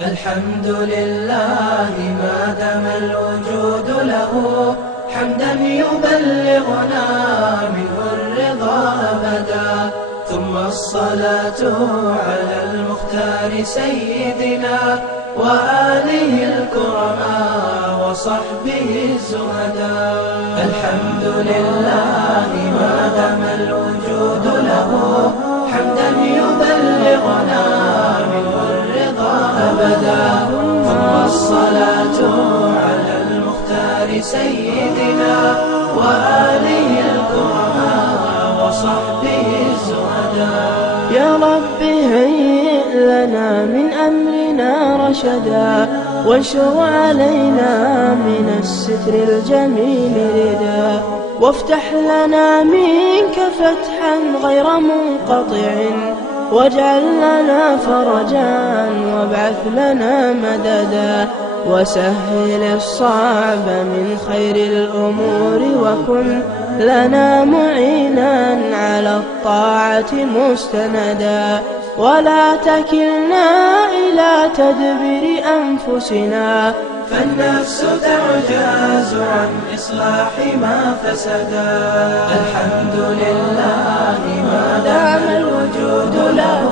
الحمد لله ما دام الوجود له حمدا يبلغنا منه الرضا أبدا، ثم الصلاة على المختار سيدنا وآله الكرماء وصحبه الزهداء. الحمد لله ما دام الوجود له حمدا يبلغنا منه الرضا أبدا، ثم الصلاة على المختار سيدنا وآله الكرماء وصحبه الزهداء. يا رب هيئ لنا من أمرنا رشدا، وانشر علينا من الستر الجميل ردا، وافتح لنا منك فتحا غير منقطع، واجعل لنا فرجا وابعث لنا مددا، وسهل الصعب من خير الأمور، وكن لنا معينا على الطاعة مستندا، ولا تكلنا إلى تدبير أنفسنا، فالنفس تعجز عن إصلاح ما فسدا. الحمد لله ما دام الوجود له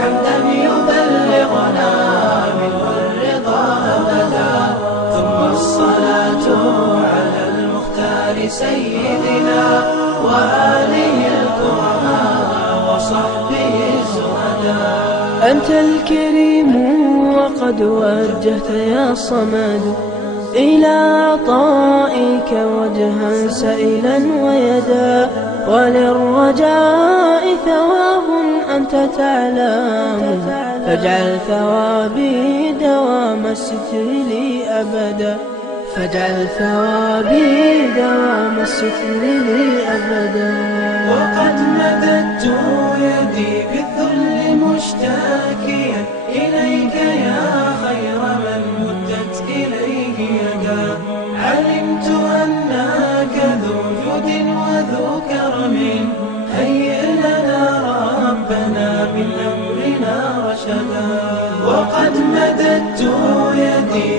حمدا يبلغنا منه الرضا أبدا، ثم الصلاة على المختار سيدنا وآله الكرماء وصحبه الزهداء. أنت الكريم وقد وجهت يا صمد إلى عطائك وجها سائلا ويدا، وللرجاء ثواب أنت تعلم، فاجعل ثوابي دوام الستر لي أبدا، فاجعل ثوابي دوام الستر لي أبدا. وقد مددت يدي بالذل مشتاكيا إليك يا خير من مدت إليه يدا، علمت أنك ذو جود وذو كرم، هيئ لنا ربنا من أمرنا رشدا. وقد مددت يدي